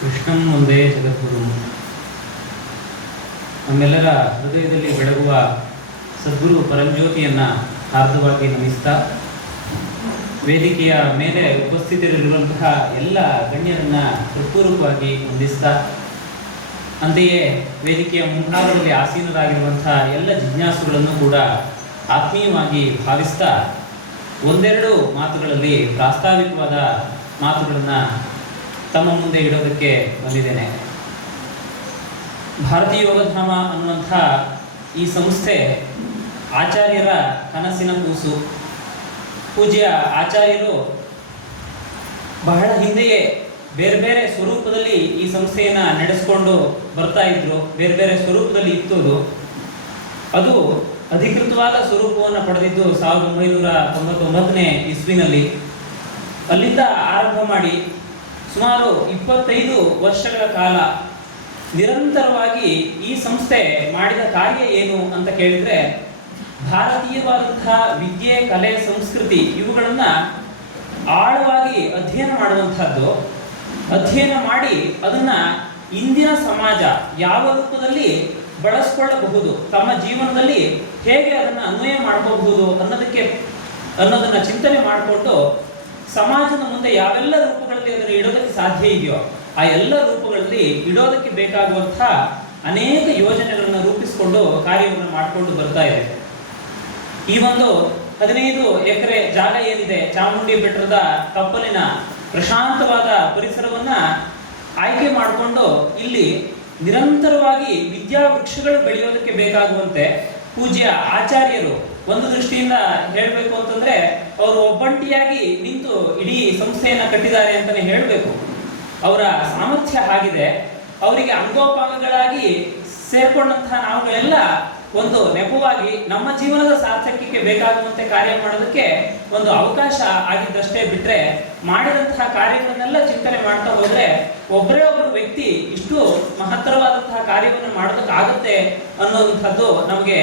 ಕೃಷ್ಣಂ ಒಂದೇ ಜಗದ್ಗುರು. ನಮ್ಮೆಲ್ಲರ ಹೃದಯದಲ್ಲಿ ಬೆಳಗುವ ಸದ್ಗುರು ಪರಂಜ್ಯೋತಿಯನ್ನು ಹಾರ್ದವಾಗಿ ನಮಿಸ್ತಾ, ವೇದಿಕೆಯ ಮೇಲೆ ಉಪಸ್ಥಿತರಿರುವಂತಹ ಎಲ್ಲ ಗಣ್ಯರನ್ನು ಹೃತ್ಪೂರ್ವಕವಾಗಿ ವಂದಿಸ್ತಾ, ಅಂತೆಯೇ ವೇದಿಕೆಯ ಮುಂಭಾಗದಲ್ಲಿ ಆಸೀನರಾಗಿರುವಂತಹ ಎಲ್ಲ ಜಿಜ್ಞಾಸುಗಳನ್ನು ಕೂಡ ಆತ್ಮೀಯವಾಗಿ ಭಾವಿಸ್ತಾ, ಒಂದೆರಡು ಮಾತುಗಳಲ್ಲಿ ಪ್ರಾಸ್ತಾವಿಕವಾದ ಮಾತುಗಳನ್ನು ತಮ್ಮ ಮುಂದೆ ಇಡೋದಕ್ಕೆ ಬಂದಿದ್ದೇನೆ. ಭಾರತೀಯ ಯೋಗಧಾಮ ಅನ್ನುವಂಥ ಈ ಸಂಸ್ಥೆ ಆಚಾರ್ಯರ ಕನಸಿನ ಕೂಸು. ಪೂಜ್ಯ ಆಚಾರ್ಯರು ಬಹಳ ಹಿಂದೆಯೇ ಬೇರೆ ಬೇರೆ ಸ್ವರೂಪದಲ್ಲಿ ಈ ಸಂಸ್ಥೆಯನ್ನು ನಡೆಸ್ಕೊಂಡು ಬರ್ತಾ ಇದ್ರು. ಬೇರೆ ಬೇರೆ ಸ್ವರೂಪದಲ್ಲಿ ಇತ್ತು. ಅದು ಅಧಿಕೃತವಾದ ಸ್ವರೂಪವನ್ನು ಪಡೆದಿದ್ದು 1999ನೇ ಇಸ್ವಿನಲ್ಲಿ. ಅಲ್ಲಿಂದ ಆರಂಭ ಮಾಡಿ ಸುಮಾರು 25 ವರ್ಷಗಳ ಕಾಲ ನಿರಂತರವಾಗಿ ಈ ಸಂಸ್ಥೆ ಮಾಡಿದ ಕಾರ್ಯ ಏನು ಅಂತ ಕೇಳಿದರೆ, ಭಾರತೀಯವಾದಂತಹ ವಿದ್ಯೆ, ಕಲೆ, ಸಂಸ್ಕೃತಿ ಇವುಗಳನ್ನು ಆಳವಾಗಿ ಅಧ್ಯಯನ ಮಾಡುವಂಥದ್ದು. ಅಧ್ಯಯನ ಮಾಡಿ ಅದನ್ನು ಇಂದಿನ ಸಮಾಜ ಯಾವ ರೂಪದಲ್ಲಿ ಬಳಸ್ಕೊಳ್ಳಬಹುದು, ತಮ್ಮ ಜೀವನದಲ್ಲಿ ಹೇಗೆ ಅದನ್ನು ಅನ್ವಯ ಮಾಡಬಹುದು ಅನ್ನೋದನ್ನು ಚಿಂತನೆ ಮಾಡಿಕೊಂಡು ಸಮಾಜದ ಮುಂದೆ ಯಾವೆಲ್ಲ ರೂಪಗಳಲ್ಲಿ ಅದನ್ನು ಇಡೋದಕ್ಕೆ ಸಾಧ್ಯ ಇದೆಯೋ ಆ ಎಲ್ಲ ರೂಪಗಳಲ್ಲಿ ಇಡೋದಕ್ಕೆ ಬೇಕಾಗುವಂಥ ಅನೇಕ ಯೋಜನೆಗಳನ್ನು ರೂಪಿಸಿಕೊಂಡು ಕಾರ್ಯವನ್ನು ಮಾಡಿಕೊಂಡು ಬರ್ತಾ ಇದೆ. ಈ ಒಂದು 15 ಎಕರೆ ಜಾಗ ಏನಿದೆ, ಚಾಮುಂಡಿ ಬೆಟ್ಟದ ತಪ್ಪಲಿನ ಪ್ರಶಾಂತವಾದ ಪರಿಸರವನ್ನು ಆಯ್ಕೆ ಮಾಡಿಕೊಂಡು ಇಲ್ಲಿ ನಿರಂತರವಾಗಿ ವಿದ್ಯಾವೃಕ್ಷಗಳು ಬೆಳೆಯೋದಕ್ಕೆ ಬೇಕಾಗುವಂತೆ ಪೂಜ್ಯ ಆಚಾರ್ಯರು ಒಂದು ದೃಷ್ಟಿಯಿಂದ ಹೇಳಬೇಕು ಅಂತಂದ್ರೆ, ಅವರು ಒಬ್ಬಂಟಿಯಾಗಿ ನಿಂತು ಇಡೀ ಸಂಸ್ಥೆಯನ್ನು ಕಟ್ಟಿದ್ದಾರೆ ಅಂತಾನೆ ಹೇಳಬೇಕು. ಅವರ ಸಾಮರ್ಥ್ಯ ಆಗಿದೆ. ಅವರಿಗೆ ಅಂಗೋಪಾಂಗಗಳಾಗಿ ಸೇರ್ಕೊಂಡಂತಹ ನಾವುಗಳೆಲ್ಲ ಒಂದು ನೆಪವಾಗಿ ನಮ್ಮ ಜೀವನದ ಸಾರ್ಥಕ್ಯಕ್ಕೆ ಬೇಕಾಗುವಂತೆ ಕಾರ್ಯ ಮಾಡೋದಕ್ಕೆ ಒಂದು ಅವಕಾಶ ಆಗಿದ್ದಷ್ಟೇ ಬಿಟ್ಟರೆ, ಮಾಡಿದಂತಹ ಕಾರ್ಯಗಳನ್ನೆಲ್ಲ ಚಿಂತನೆ ಮಾಡ್ತಾ ಹೋದ್ರೆ ಒಬ್ಬರೇ ಒಬ್ಬರು ವ್ಯಕ್ತಿ ಇಷ್ಟು ಮಹತ್ತರವಾದಂತಹ ಕಾರ್ಯವನ್ನು ಮಾಡೋದಕ್ಕಾಗುತ್ತೆ ಅನ್ನೋದಂಥದ್ದು ನಮಗೆ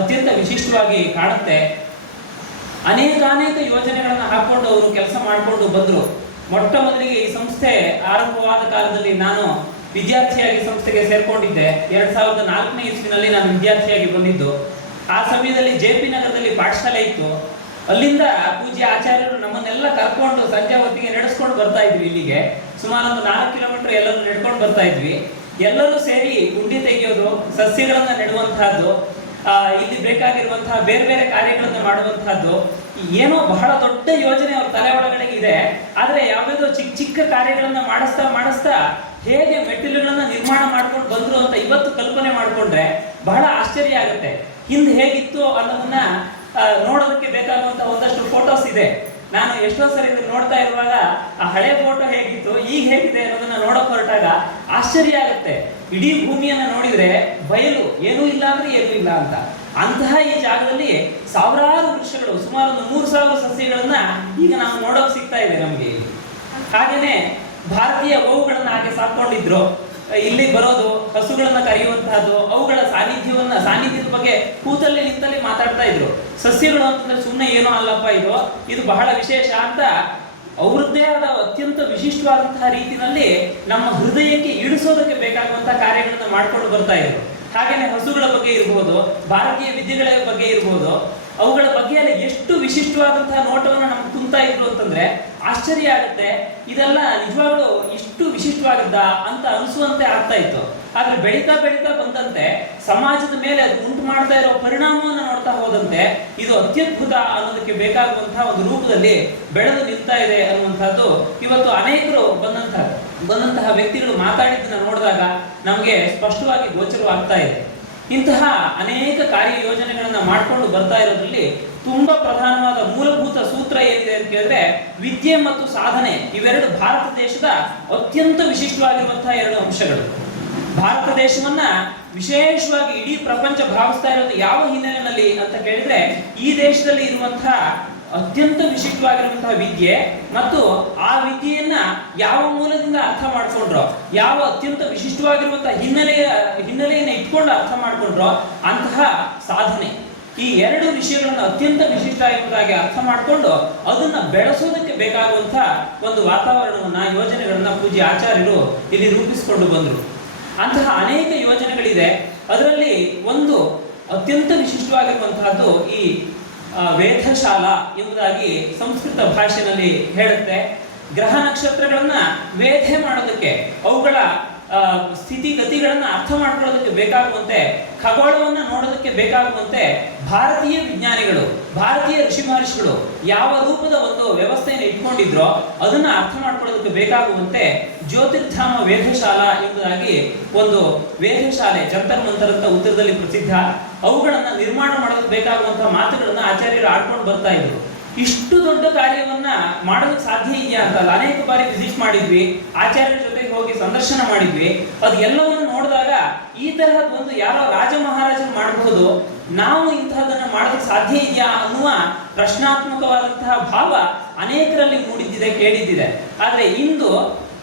ಅತ್ಯಂತ ವಿಶಿಷ್ಟವಾಗಿ ಕಾಣುತ್ತೆ. ಅನೇಕ ಯೋಜನೆಗಳನ್ನು ಹಾಕೊಂಡು ಅವರು ಕೆಲಸ ಮಾಡಿಕೊಂಡು ಬಂದರು. ಮೊಟ್ಟ ಮೊದಲಿಗೆ ಈ ಸಂಸ್ಥೆ ಆರಂಭವಾದ ಕಾಲದಲ್ಲಿ ನಾನು ವಿದ್ಯಾರ್ಥಿಯಾಗಿ ಸಂಸ್ಥೆಗೆ ಸೇರ್ಕೊಂಡಿದ್ದೆ. 2004ನೇ ಇಸ್ವಿನಲ್ಲಿ ನಾನು ವಿದ್ಯಾರ್ಥಿಯಾಗಿ ಬಂದಿದ್ದು. ಆ ಸಮಯದಲ್ಲಿ JP ನಗರದಲ್ಲಿ ಪಾಠಶಾಲೆ ಇತ್ತು. ಅಲ್ಲಿಂದ ಪೂಜ್ಯ ಆಚಾರ್ಯರು ನಮ್ಮನ್ನೆಲ್ಲ ಕರ್ಕೊಂಡು ಸಂಜೆ ಹೊತ್ತಿಗೆ ನಡೆಸ್ಕೊಂಡು ಬರ್ತಾ ಇದ್ವಿ. ಇಲ್ಲಿಗೆ ಸುಮಾರು ಒಂದು 4 ಕಿಲೋಮೀಟರ್ ಎಲ್ಲರೂ ನಡ್ಕೊಂಡು ಬರ್ತಾ ಇದ್ವಿ. ಎಲ್ಲರೂ ಸೇರಿ ಗುಂಡಿ ತೆಗೆಯೋದು, ಸಸ್ಯಗಳನ್ನ ನೆಡುವಂತಹದ್ದು, ಇಲ್ಲಿ ಬೇಕಾಗಿರುವಂತಹ ಬೇರೆ ಬೇರೆ ಕಾರ್ಯಗಳನ್ನು ಮಾಡುವಂತಹದ್ದು, ಏನೋ ಬಹಳ ದೊಡ್ಡ ಯೋಜನೆ ಅವ್ರ ತಲೆ ಒಳಗಡೆ ಇದೆ. ಆದರೆ ಯಾವುದೋ ಚಿಕ್ಕ ಕಾರ್ಯಗಳನ್ನ ಮಾಡಿಸ್ತಾ ಹೇಗೆ ಮೆಟ್ಟಿಲುಗಳನ್ನ ನಿರ್ಮಾಣ ಮಾಡ್ಕೊಂಡು ಬಂದ್ರು ಅಂತ ಇವತ್ತು ಕಲ್ಪನೆ ಮಾಡಿಕೊಂಡ್ರೆ ಬಹಳ ಆಶ್ಚರ್ಯ ಆಗುತ್ತೆ. ಹಿಂದೆ ಹೇಗಿತ್ತು ಅನ್ನೋದನ್ನ ನೋಡೋದಕ್ಕೆ ಬೇಕಾಗುವಂತ ಒಂದಷ್ಟು ಫೋಟೋಸ್ ಇದೆ. ನಾನು ಎಷ್ಟೋ ಸರಿ ನೋಡ್ತಾ ಇರುವಾಗ ಆ ಹಳೆ ಫೋಟೋ ಹೇಗಿತ್ತು, ಈಗ ಹೇಗಿದೆ ಅನ್ನೋದನ್ನ ನೋಡಕ್ ಹೊರಟಾಗ ಆಶ್ಚರ್ಯ ಆಗುತ್ತೆ. ಇಡೀ ಭೂಮಿಯನ್ನ ನೋಡಿದ್ರೆ ಬಯಲು, ಏನೂ ಇಲ್ಲ ಅಂದ್ರೆ ಏನೂ ಇಲ್ಲ ಅಂತ. ಅಂತಹ ಈ ಜಾಗದಲ್ಲಿ ಸಾವಿರಾರು ವೃಕ್ಷಗಳು, ಸುಮಾರು 3000 ಸಸ್ಯಗಳನ್ನ ಈಗ ನಾವು ನೋಡೋಕೆ ಸಿಗ್ತಾ ಇದೆ ನಮಗೆ ಇಲ್ಲಿ. ಹಾಗೇನೆ ಭಾರತೀಯ ಗೋವುಗಳನ್ನ ಹಾಗೆ ಸಾಕೊಂಡಿದ್ರು. ಇಲ್ಲಿ ಬರೋದು, ಹಸುಗಳನ್ನ ಕರೆಯುವಂತಹದ್ದು, ಅವುಗಳ ಸಾನ್ನಿಧ್ಯದ ಬಗ್ಗೆ ಕೂತಲ್ಲಿ ನಿಂತಲ್ಲಿ ಮಾತಾಡ್ತಾ ಇದ್ರು. ಸಸ್ಯಗಳು ಅಂತಂದ್ರೆ ಸುಮ್ಮನೆ ಏನೋ ಅಲ್ಲಪ್ಪ, ಇದು ಬಹಳ ವಿಶೇಷ ಅಂತ ಅವರದ್ದೇ ಆದ ಅತ್ಯಂತ ವಿಶಿಷ್ಟವಾದಂತಹ ರೀತಿಯಲ್ಲಿ ನಮ್ಮ ಹೃದಯಕ್ಕೆ ಇಳಿಸೋದಕ್ಕೆ ಬೇಕಾಗುವಂತಹ ಕಾರ್ಯಗಳನ್ನ ಮಾಡ್ಕೊಂಡು ಬರ್ತಾ ಇದ್ರು. ಹಾಗೇನೆ ಹಸುಗಳ ಬಗ್ಗೆ ಇರಬಹುದು, ಭಾರತೀಯ ವಿದ್ಯೆಗಳ ಬಗ್ಗೆ ಇರಬಹುದು, ಅವುಗಳ ಬಗ್ಗೆ ಎಲ್ಲ ಎಷ್ಟು ವಿಶಿಷ್ಟವಾದಂತಹ ನೋಟವನ್ನು ನಮ್ಗೆ ತುಂಬ್ತಾ ಇದ್ರು ಅಂತಂದ್ರೆ ಆಶ್ಚರ್ಯ ಆಗುತ್ತೆ. ಇದೆಲ್ಲ ನಿಜವಾಗ್ಲೂ ಇಷ್ಟು ವಿಶಿಷ್ಟವಾಗಿದ್ದ ಅಂತ ಅನಿಸುವಂತೆ ಆಗ್ತಾ ಇತ್ತು. ಆದ್ರೆ ಬೆಳೀತಾ ಬಂದಂತೆ ಸಮಾಜದ ಮೇಲೆ ಅದು ಉಂಟು ಮಾಡ್ತಾ ಇರೋ ಪರಿಣಾಮವನ್ನು ನೋಡ್ತಾ ಹೋದಂತೆ ಇದು ಅತ್ಯದ್ಭುತ ಅನ್ನೋದಕ್ಕೆ ಬೇಕಾಗುವಂತಹ ಒಂದು ರೂಪದಲ್ಲಿ ಬೆಳೆದು ನಿಲ್ತಾ ಇದೆ ಅನ್ನುವಂಥದ್ದು ಇವತ್ತು ಅನೇಕರು ಬಂದಂತಹ ವ್ಯಕ್ತಿಗಳು ಮಾತಾಡಿದ್ದನ್ನ ನೋಡಿದಾಗ ನಮಗೆ ಸ್ಪಷ್ಟವಾಗಿ ಗೋಚರವಾಗ್ತಾ ಇದೆ. ಇಂತಹ ಅನೇಕ ಕಾರ್ಯ ಯೋಜನೆಗಳನ್ನ ಮಾಡ್ಕೊಂಡು ಬರ್ತಾ ಇರೋದ್ರಲ್ಲಿ ತುಂಬಾ ಪ್ರಧಾನವಾದ ಮೂಲಭೂತ ಸೂತ್ರ ಏನಿದೆ ಅಂತ ಕೇಳಿದ್ರೆ, ವಿದ್ಯೆ ಮತ್ತು ಸಾಧನೆ ಇವೆರಡು ಭಾರತ ದೇಶದ ಅತ್ಯಂತ ವಿಶಿಷ್ಟವಾಗಿರುವಂತಹ 2 ಅಂಶಗಳು. ಭಾರತ ದೇಶವನ್ನ ವಿಶೇಷವಾಗಿ ಇಡೀ ಪ್ರಪಂಚ ಭಾವಿಸ್ತಾ ಇರೋದು ಯಾವ ಹಿನ್ನೆಲೆಯಲ್ಲಿ ಅಂತ ಕೇಳಿದ್ರೆ, ಈ ದೇಶದಲ್ಲಿ ಇರುವಂತಹ ಅತ್ಯಂತ ವಿಶಿಷ್ಟವಾಗಿರುವಂತಹ ವಿದ್ಯೆ ಮತ್ತು ಆ ವಿದ್ಯೆಯನ್ನ ಯಾವ ಮೂಲದಿಂದ ಅರ್ಥ ಮಾಡ್ಕೊಂಡ್ರೋ, ಯಾವ ಅತ್ಯಂತ ವಿಶಿಷ್ಟವಾಗಿರುವಂತಹ ಹಿನ್ನೆಲೆಯನ್ನು ಇಟ್ಕೊಂಡು ಅರ್ಥ ಮಾಡ್ಕೊಂಡ್ರೋ ಅಂತಹ ಸಾಧನೆ. ಈ ಎರಡು ವಿಷಯಗಳನ್ನು ಅತ್ಯಂತ ವಿಶಿಷ್ಟ ಎಂಬುದಾಗಿ ಅರ್ಥ ಮಾಡಿಕೊಂಡು ಅದನ್ನ ಬೆಳೆಸೋದಕ್ಕೆ ಬೇಕಾಗುವಂತಹ ಒಂದು ವಾತಾವರಣವನ್ನ, ಯೋಜನೆಗಳನ್ನ ಪೂಜ್ಯ ಆಚಾರ್ಯರು ಇಲ್ಲಿ ರೂಪಿಸಿಕೊಂಡು ಬಂದರು. ಅಂತಹ ಅನೇಕ ಯೋಜನೆಗಳಿದೆ. ಅದರಲ್ಲಿ ಒಂದು ಅತ್ಯಂತ ವಿಶಿಷ್ಟವಾಗಿರುವಂತಹದ್ದು ಈ ವೇದಶಾಲಾ ಎಂಬುದಾಗಿ ಸಂಸ್ಕೃತ ಭಾಷೆಯಲ್ಲಿ ಹೇಳುತ್ತೆ. ಗ್ರಹ ನಕ್ಷತ್ರಗಳನ್ನ ವೇಧೆ ಮಾಡೋದಕ್ಕೆ, ಅವುಗಳ ಸ್ಥಿತಿಗತಿಗಳನ್ನ ಅರ್ಥ ಮಾಡ್ಕೊಳ್ಳೋದಕ್ಕೆ ಬೇಕಾಗುವಂತೆ, ಖಗೋಳವನ್ನ ನೋಡೋದಕ್ಕೆ ಬೇಕಾಗುವಂತೆ ಭಾರತೀಯ ವಿಜ್ಞಾನಿಗಳು, ಭಾರತೀಯ ಋಷಿ ಮಹರ್ಷಿಗಳು ಯಾವ ರೂಪದ ಒಂದು ವ್ಯವಸ್ಥೆಯನ್ನು ಇಟ್ಕೊಂಡಿದ್ರೋ ಅದನ್ನ ಅರ್ಥ ಮಾಡ್ಕೊಳ್ಳೋದಕ್ಕೆ ಬೇಕಾಗುವಂತೆ ಜ್ಯೋತಿರ್ಧಾಮ ವೇದಶಾಲಾ ಎಂಬುದಾಗಿ ಒಂದು ವೇದಶಾಲೆ, ಜಂತರ್ ಮಂತರ್ ಅಂತ ಉತ್ತರದಲ್ಲಿ ಪ್ರಸಿದ್ಧ, ಅವುಗಳನ್ನ ನಿರ್ಮಾಣ ಮಾಡೋದಕ್ಕೆ ಬೇಕಾಗುವಂತಹ ಮಾತುಗಳನ್ನ ಆಚಾರ್ಯರು ಆಡ್ಕೊಂಡು ಬರ್ತಾ ಇದ್ರು. ಇಷ್ಟು ದೊಡ್ಡ ಕಾರ್ಯವನ್ನ ಮಾಡೋದಕ್ಕೆ ಸಾಧ್ಯ ಇದೆಯಾ ಅಂತ ಅನೇಕ ಬಾರಿ ವಿಸಿಟ್ ಮಾಡಿದ್ವಿ, ಆಚಾರ್ಯರ ಜೊತೆಗೆ ಹೋಗಿ ಸಂದರ್ಶನ ಮಾಡಿದ್ವಿ. ಅದು ಎಲ್ಲವನ್ನು ನೋಡಿದಾಗ ಈ ತರಹದ ಒಂದು ಯಾರೋ ರಾಜ ಮಹಾರಾಜರು ಮಾಡಬಹುದು, ನಾವು ಇಂತಹದನ್ನ ಮಾಡೋದಕ್ಕೆ ಸಾಧ್ಯ ಇದೆಯಾ ಅನ್ನುವ ಪ್ರಶ್ನಾತ್ಮಕವಾದಂತಹ ಭಾವ ಅನೇಕರಲ್ಲಿ ಮೂಡಿದ್ದಿದೆ, ಕೇಳಿದ್ದಿದೆ. ಆದ್ರೆ ಇಂದು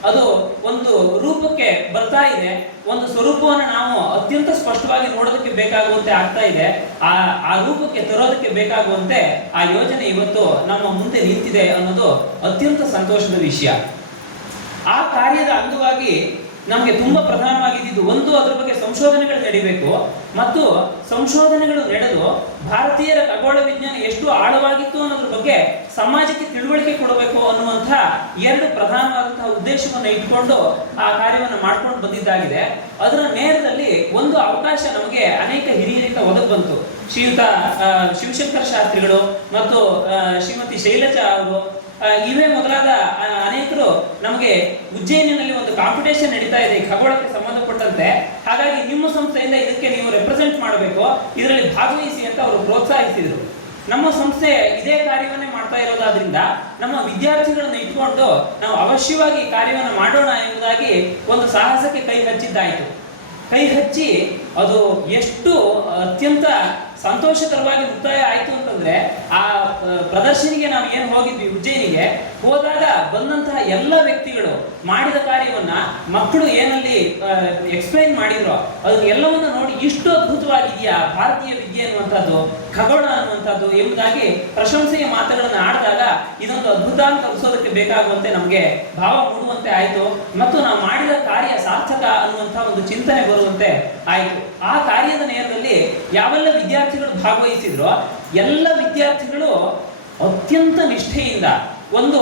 ಅದು ಒಂದು ರೂಪಕ್ಕೆ ಬರ್ತಾ ಇದೆ. ಒಂದು ಸ್ವರೂಪವನ್ನು ನಾವು ಅತ್ಯಂತ ಸ್ಪಷ್ಟವಾಗಿ ನೋಡೋದಕ್ಕೆ ಬೇಕಾಗುವಂತೆ ಆಗ್ತಾ ಇದೆ. ಆ ರೂಪಕ್ಕೆ ತರೋದಕ್ಕೆ ಬೇಕಾಗುವಂತೆ ಆ ಯೋಜನೆ ಇವತ್ತು ನಮ್ಮ ಮುಂದೆ ನಿಂತಿದೆ ಅನ್ನೋದು ಅತ್ಯಂತ ಸಂತೋಷದ ವಿಷಯ. ಆ ಕಾರ್ಯದ ಅಂಗವಾಗಿ ನಮಗೆ ತುಂಬಾ ಪ್ರಧಾನವಾಗಿದ್ದು ಒಂದು, ಅದ್ರ ಬಗ್ಗೆ ಸಂಶೋಧನೆಗಳು ನಡೀಬೇಕು, ಮತ್ತು ಸಂಶೋಧನೆಗಳು ನಡೆದು ಭಾರತೀಯರ ಖಗೋಳ ವಿಜ್ಞಾನ ಎಷ್ಟು ಆಳವಾಗಿತ್ತು ಅನ್ನೋದ್ರ ಬಗ್ಗೆ ಸಮಾಜಕ್ಕೆ ತಿಳುವಳಿಕೆ ಕೊಡಬೇಕು ಅನ್ನುವಂತಹ ಎರಡು ಪ್ರಧಾನವಾದಂತಹ ಉದ್ದೇಶವನ್ನು ಇಟ್ಕೊಂಡು ಆ ಕಾರ್ಯವನ್ನು ಮಾಡ್ಕೊಂಡು ಬಂದಿದ್ದಾಗಿದೆ. ಅದರ ನೇರದಲ್ಲಿ ಒಂದು ಅವಕಾಶ ನಮಗೆ ಅನೇಕ ಹಿರಿಯರಿಂದ ಒದಗಿ ಬಂತು. ಶ್ರೀಯುತ ಶಿವಶಂಕರ ಶಾಸ್ತ್ರಿಗಳು ಮತ್ತು ಶ್ರೀಮತಿ ಶೈಲಜಾ ಅವರು, ಇವೇ ಮೊದಲಾದ ಅನೇಕರು ನಮಗೆ ಉಜ್ಜಯಿನಿಯಲ್ಲಿ ಒಂದು ಕಾಂಪಿಟೇಷನ್ ನಡೀತಾ ಇದೆ ಈ ಖಗೋಳಕ್ಕೆ ಸಂಬಂಧಪಟ್ಟಂತೆ, ಹಾಗಾಗಿ ನಿಮ್ಮ ಸಂಸ್ಥೆಯಿಂದ ಇದಕ್ಕೆ ನೀವು ರೆಪ್ರೆಸೆಂಟ್ ಮಾಡಬೇಕು, ಇದರಲ್ಲಿ ಭಾಗವಹಿಸಿ ಅಂತ ಅವರು ಪ್ರೋತ್ಸಾಹಿಸಿದರು. ನಮ್ಮ ಸಂಸ್ಥೆ ಇದೇ ಕಾರ್ಯವನ್ನೇ ಮಾಡ್ತಾ ಇರೋದಾದ್ರಿಂದ ನಮ್ಮ ವಿದ್ಯಾರ್ಥಿಗಳನ್ನು ಇಟ್ಕೊಂಡು ನಾವು ಅವಶ್ಯವಾಗಿ ಈ ಕಾರ್ಯವನ್ನು ಮಾಡೋಣ ಎಂಬುದಾಗಿ ಒಂದು ಸಾಹಸಕ್ಕೆ ಕೈ ಹಚ್ಚಿದ್ದಾಯಿತು. ಕೈ ಹಚ್ಚಿ ಅದು ಎಷ್ಟು ಅತ್ಯಂತ ಸಂತೋಷಕರವಾಗಿ ಮುಕ್ತಾಯ ಆಯಿತು ಅಂತಂದ್ರೆ, ಆ ಪ್ರದರ್ಶನಿಗೆ ನಾವು ಏನು ಹೋಗಿದ್ವಿ ಉಜ್ಜಯಿನಿಗೆ ಹೋದಾಗ ಬಂದಂತಹ ಎಲ್ಲ ವ್ಯಕ್ತಿಗಳು ಮಾಡಿದ ಕಾರ್ಯವನ್ನ ಮಕ್ಕಳು ಏನಲ್ಲಿ ಎಕ್ಸ್ಪ್ಲೈನ್ ಮಾಡಿದ್ರು ಅದನ್ನ ಎಲ್ಲವನ್ನ ನೋಡಿ ಇಷ್ಟು ಅದ್ಭುತವಾಗಿದೆಯಾ ಭಾರತೀಯ ವಿದ್ಯೆ ಅನ್ನುವಂಥದ್ದು, ಖಗೋಳ ಅನ್ನುವಂಥದ್ದು ಎಂಬುದಾಗಿ ಪ್ರಶಂಸೆಯ ಮಾತುಗಳನ್ನು ಆಡಿದಾಗ ಇದೊಂದು ಅದ್ಭುತ ಅಂತ ಅನಿಸೋದಕ್ಕೆ ಬೇಕಾಗುವಂತೆ ನಮಗೆ ಭಾವ ಮೂಡುವಂತೆ ಆಯಿತು, ಮತ್ತು ನಾವು ಮಾಡಿದ ಕಾರ್ಯ ಸಾರ್ಥಕ ಅನ್ನುವಂತಹ ಒಂದು ಚಿಂತನೆ ಬರುವಂತೆ ಆಯಿತು. ಆ ಕಾರ್ಯದ ನೇರದಲ್ಲಿ ಯಾವೆಲ್ಲ ವಿದ್ಯಾರ್ಥಿಗಳು ಭಾಗವಹಿಸಿದ್ರು ಎಲ್ಲ ವಿದ್ಯಾರ್ಥಿಗಳು ಅತ್ಯಂತ ನಿಷ್ಠೆಯಿಂದ ಒಂದು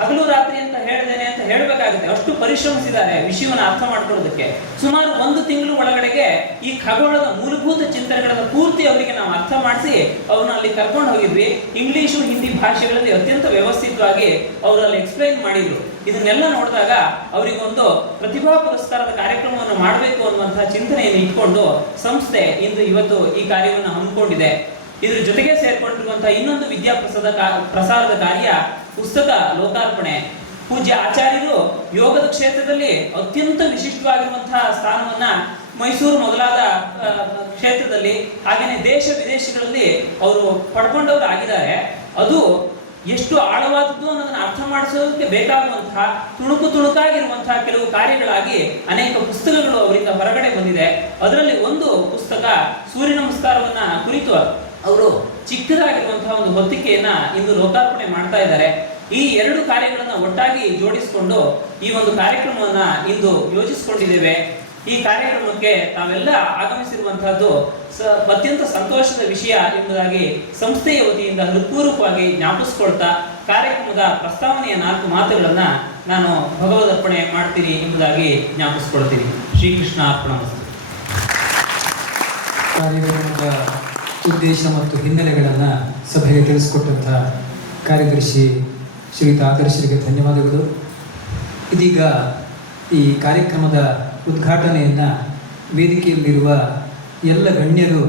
ಹಗಲು ರಾತ್ರಿ ಅಂತ ಹೇಳಿದ್ದೇನೆ ಅಂತ ಹೇಳಬೇಕಾಗುತ್ತೆ, ಅಷ್ಟು ಪರಿಶ್ರಮಿಸಿದ್ದಾರೆ ವಿಷಯವನ್ನು ಅರ್ಥ ಮಾಡ್ಕೊಳ್ಳೋದಕ್ಕೆ. ಸುಮಾರು 1 ತಿಂಗಳು ಒಳಗಡೆಗೆ ಈ ಖಗೋಳದ ಮೂಲಭೂತ ಚಿಂತನೆಗಳನ್ನು ಪೂರ್ತಿ ಅವರಿಗೆ ನಾವು ಅರ್ಥ ಮಾಡಿಸಿ ಅವ್ರನ್ನ ಅಲ್ಲಿ ಕರ್ಕೊಂಡು ಹೋಗಿದ್ವಿ. ಇಂಗ್ಲಿಷು ಹಿಂದಿ ಭಾಷೆಗಳಲ್ಲಿ ಅತ್ಯಂತ ವ್ಯವಸ್ಥಿತವಾಗಿ ಅವರಲ್ಲಿ ಎಕ್ಸ್ಪ್ಲೈನ್ ಮಾಡಿದ್ರು. ಇದನ್ನೆಲ್ಲ ನೋಡಿದಾಗ ಅವರಿಗೊಂದು ಪ್ರತಿಭಾ ಪುರಸ್ಕಾರದ ಕಾರ್ಯಕ್ರಮವನ್ನು ಮಾಡಬೇಕು ಅನ್ನುವಂತಹ ಚಿಂತನೆಯನ್ನು ಇಟ್ಕೊಂಡು ಸಂಸ್ಥೆ ಇವತ್ತು ಈ ಕಾರ್ಯವನ್ನು ಹಮ್ಮಿಕೊಂಡಿದೆ. ಇದ್ರ ಜೊತೆಗೆ ಸೇರ್ಕೊಂಡಿರುವಂತಹ ಇನ್ನೊಂದು ಪ್ರಸಾರದ ಕಾರ್ಯ ಪುಸ್ತಕ ಲೋಕಾರ್ಪಣೆ. ಪೂಜ್ಯ ಆಚಾರ್ಯರು ಯೋಗದ ಕ್ಷೇತ್ರದಲ್ಲಿ ಅತ್ಯಂತ ವಿಶಿಷ್ಟವಾಗಿರುವಂತಹ ಸ್ಥಾನವನ್ನ ಮೈಸೂರು ಮೊದಲಾದ ಕ್ಷೇತ್ರದಲ್ಲಿ, ಹಾಗೇನೆ ದೇಶ ವಿದೇಶಗಳಲ್ಲಿ ಅವರು ಪಡ್ಕೊಂಡವರು ಆಗಿದ್ದಾರೆ. ಅದು ಎಷ್ಟು ಆಳವಾದದ್ದು ಅನ್ನೋದನ್ನ ಅರ್ಥ ಮಾಡಿಸೋದಕ್ಕೆ ಬೇಕಾಗುವಂತಹ ತುಣುಕಾಗಿರುವಂತಹ ಕೆಲವು ಕಾರ್ಯಗಳಾಗಿ ಅನೇಕ ಪುಸ್ತಕಗಳು ಅವರಿಂದ ಹೊರಗಡೆ ಬಂದಿದೆ. ಅದರಲ್ಲಿ ಒಂದು ಪುಸ್ತಕ ಸೂರ್ಯ ನಮಸ್ಕಾರವನ್ನ ಕುರಿತು ಅವರು ಚಿಕ್ಕದಾಗಿರುವಂತಹ ಒಂದು ಹೊತ್ತಿಕೆಯನ್ನ ಇಂದು ಲೋಕಾರ್ಪಣೆ ಮಾಡ್ತಾ ಇದ್ದಾರೆ. ಈ ಎರಡು ಕಾರ್ಯಗಳನ್ನ ಒಟ್ಟಾಗಿ ಜೋಡಿಸಿಕೊಂಡು ಈ ಒಂದು ಕಾರ್ಯಕ್ರಮವನ್ನ ಇಂದು ಯೋಜಿಸಿಕೊಂಡಿದ್ದೇವೆ. ಈ ಕಾರ್ಯಕ್ರಮಕ್ಕೆ ತಾವೆಲ್ಲ ಆಗಮಿಸಿರುವಂತಹದ್ದು ಅತ್ಯಂತ ಸಂತೋಷದ ವಿಷಯ ಎಂಬುದಾಗಿ ಸಂಸ್ಥೆಯ ವತಿಯಿಂದ ಹೃತ್ಪೂರ್ವಕವಾಗಿ ಜ್ಞಾಪಿಸಿಕೊಳ್ತಾ ಕಾರ್ಯಕ್ರಮದ ಪ್ರಸ್ತಾವನೆಯ 4 ಮಾತುಗಳನ್ನ ನಾನು ಭಗವದರ್ಪಣೆ ಮಾಡ್ತೀನಿ ಎಂಬುದಾಗಿ ಜ್ಞಾಪಿಸಿಕೊಳ್ತೀನಿ. ಶ್ರೀಕೃಷ್ಣ ಅರ್ಪಣಮಸ್ತು. ಕಾರ್ಯಕ್ರಮದ ಉದ್ದೇಶ ಮತ್ತು ಹಿನ್ನೆಲೆಗಳನ್ನು ಸಭೆಗೆ ತಿಳಿಸಿಕೊಟ್ಟಂತಹ ಕಾರ್ಯದರ್ಶಿ ಶ್ರೀಯುತ ಆದರ್ಶರಿಗೆ ಧನ್ಯವಾದಗಳು. ಇದೀಗ ಈ ಕಾರ್ಯಕ್ರಮದ ಉದ್ಘಾಟನೆಯನ್ನು ವೇದಿಕೆಯಲ್ಲಿರುವ ಎಲ್ಲ ಗಣ್ಯರು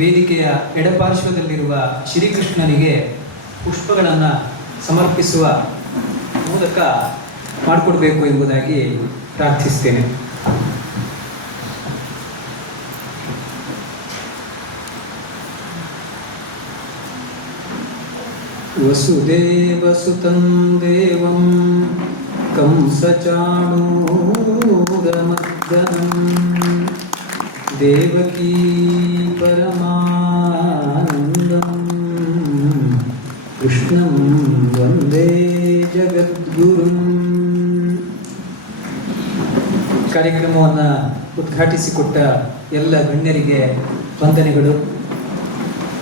ವೇದಿಕೆಯ ಎಡಪಾರ್ಶ್ವದಲ್ಲಿರುವ ಶ್ರೀಕೃಷ್ಣನಿಗೆ ಪುಷ್ಪಗಳನ್ನು ಸಮರ್ಪಿಸುವ ಮೂಲಕ ಮಾಡಿಕೊಡ್ಬೇಕು ಎಂಬುದಾಗಿ ಪ್ರಾರ್ಥಿಸ್ತೇನೆ. ವಸುದೇವಸುತಂ ದೇವಂ ಕಂಸಚಾಣೂರಮರ್ದನಂ ದೇವಕೀ ಪರಮಾನಂದಂ ಸದ್ಗುರುಂ. ಕಾರ್ಯಕ್ರಮವನ್ನು ಉದ್ಘಾಟಿಸಿಕೊಟ್ಟ ಎಲ್ಲ ಗಣ್ಯರಿಗೆ ವಂದನೆಗಳು.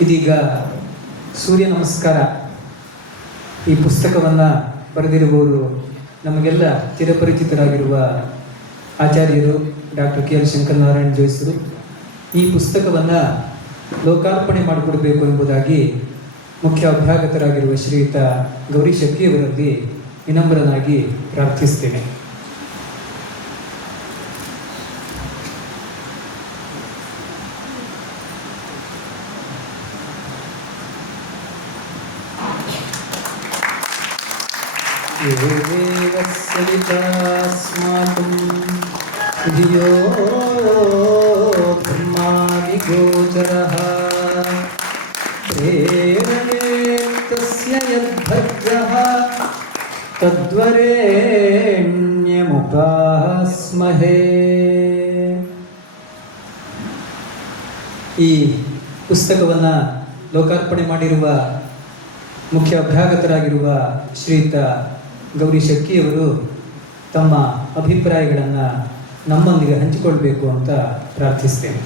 ಇದೀಗ ಸೂರ್ಯ ನಮಸ್ಕಾರ ಈ ಪುಸ್ತಕವನ್ನು ಬರೆದಿರುವವರು ನಮಗೆಲ್ಲ ಚಿರಪರಿಚಿತರಾಗಿರುವ ಆಚಾರ್ಯರು ಡಾಕ್ಟರ್ ಕೆ ಎಲ್ ಶಂಕರನಾರಾಯಣ ಜೋಯಿಸರು. ಈ ಪುಸ್ತಕವನ್ನು ಲೋಕಾರ್ಪಣೆ ಮಾಡಿಕೊಡಬೇಕು ಎಂಬುದಾಗಿ ಮುಖ್ಯ ಅಭ್ಯಾಗತರಾಗಿರುವ ಶ್ರೀಯುತ ಗೌರಿ ಶೆಟ್ಟಿಯವರಲ್ಲಿ ವಿನಮ್ರನಾಗಿ ಪ್ರಾರ್ಥಿಸ್ತೇನೆ. ಸವಿತಾಸ್ಮಾಕಂ ಧಿಯೋ ಧರ್ಮಾದಿಗೋಚರಃ ಪ್ರೇರಣೇತಸ್ಯ ಯದ್ಭದ್ರಃ ತದ್ವರೇಣ್ಯಮುಪಾಸ್ಮಹೇ. ಈ ಪುಸ್ತಕವನ್ನು ಲೋಕಾರ್ಪಣೆ ಮಾಡಿರುವ ಮುಖ್ಯ ಅಭ್ಯಾಗತರಾಗಿರುವ ಶ್ರೀಯುತ ಗೌರಿ ಶೆಟ್ಟಿಯವರು ತಮ್ಮ ಅಭಿಪ್ರಾಯಗಳನ್ನು ನಮ್ಮೊಂದಿಗೆ ಹಂಚಿಕೊಳ್ಬೇಕು ಅಂತ ಪ್ರಾರ್ಥಿಸ್ತೇನೆ.